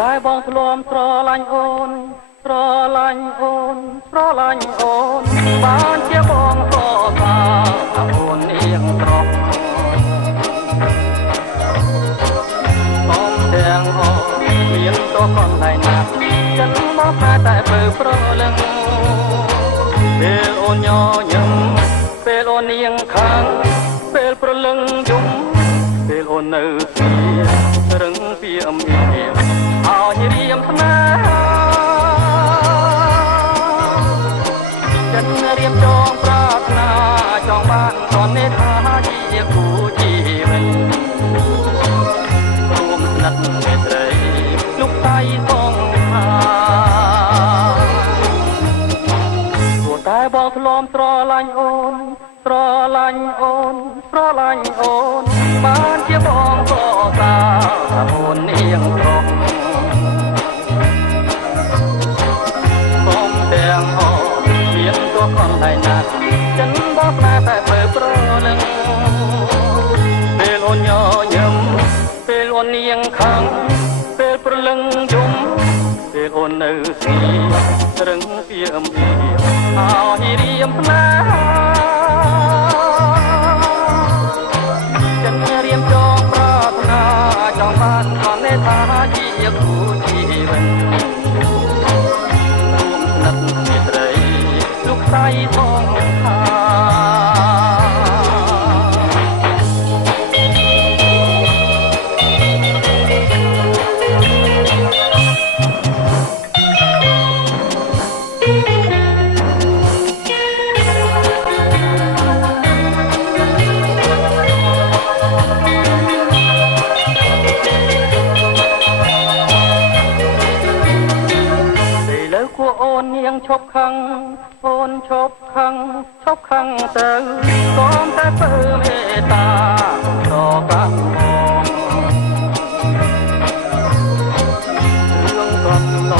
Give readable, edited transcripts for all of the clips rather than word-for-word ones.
តែបងធ្លាប់ស្រឡាញ់អូនស្រឡាញ់អូនស្រឡាញ់អូនបានជាបងក៏ថាអូននាងត្រង់បងទាំងអូនមានតកនឡៃណាស់ចិនមកតែបើប្រលឹងពេលអូនញញឹមពេលអូននាងខាងពេលប្រលឹងយំពេលអូននៅស្គារឹងពីអមៀឲ្យរៀមស្នេហាចិនរៀមចងប្រាថ្នាចង់បានតនេថាជាគូជីវិតរួមស្និទ្ធមេត្រីលោកស្រីផងថាព្រោះតែបងធ្លាប់ស្រឡាញ់អូនស្រឡាញ់អូនស្រឡាញ់អូនបានជាបងក៏ថាអូននាងត្រង់បងទាំងអូនមានតួកនឡៃណាស់ចិនបោកណាតែបើប្រលឹងពេលអូនញញឹមពេលអូននាងខឹងពេលប្រលឹងយំពេលអូននៅស្គារឹងពីអមៀឲ្យរៀមស្នេហាចិនរៀមចងប្រាថ្នាចង់បានខននេថាជាគូជីវិតរួមស្និទ្ធមេត្រីលោកស្រីផងថាអូននាងឈប់ខឹងអូនឈប់ខឹងឈប់ខឹងទៅកុំតែពើមេត្តារកាន់មករឿងកន្ល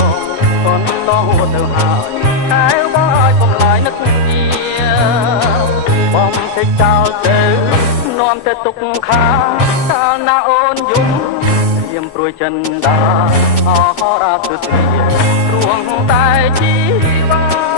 ងទៅហើយតែបាយបំឡាយនឹកជាបំតិចចោលទៅនាំតែទុកខាកាលណាអូនយំយាមព្រួយចិនដាអររាសុធារួងតែជីវ៉ា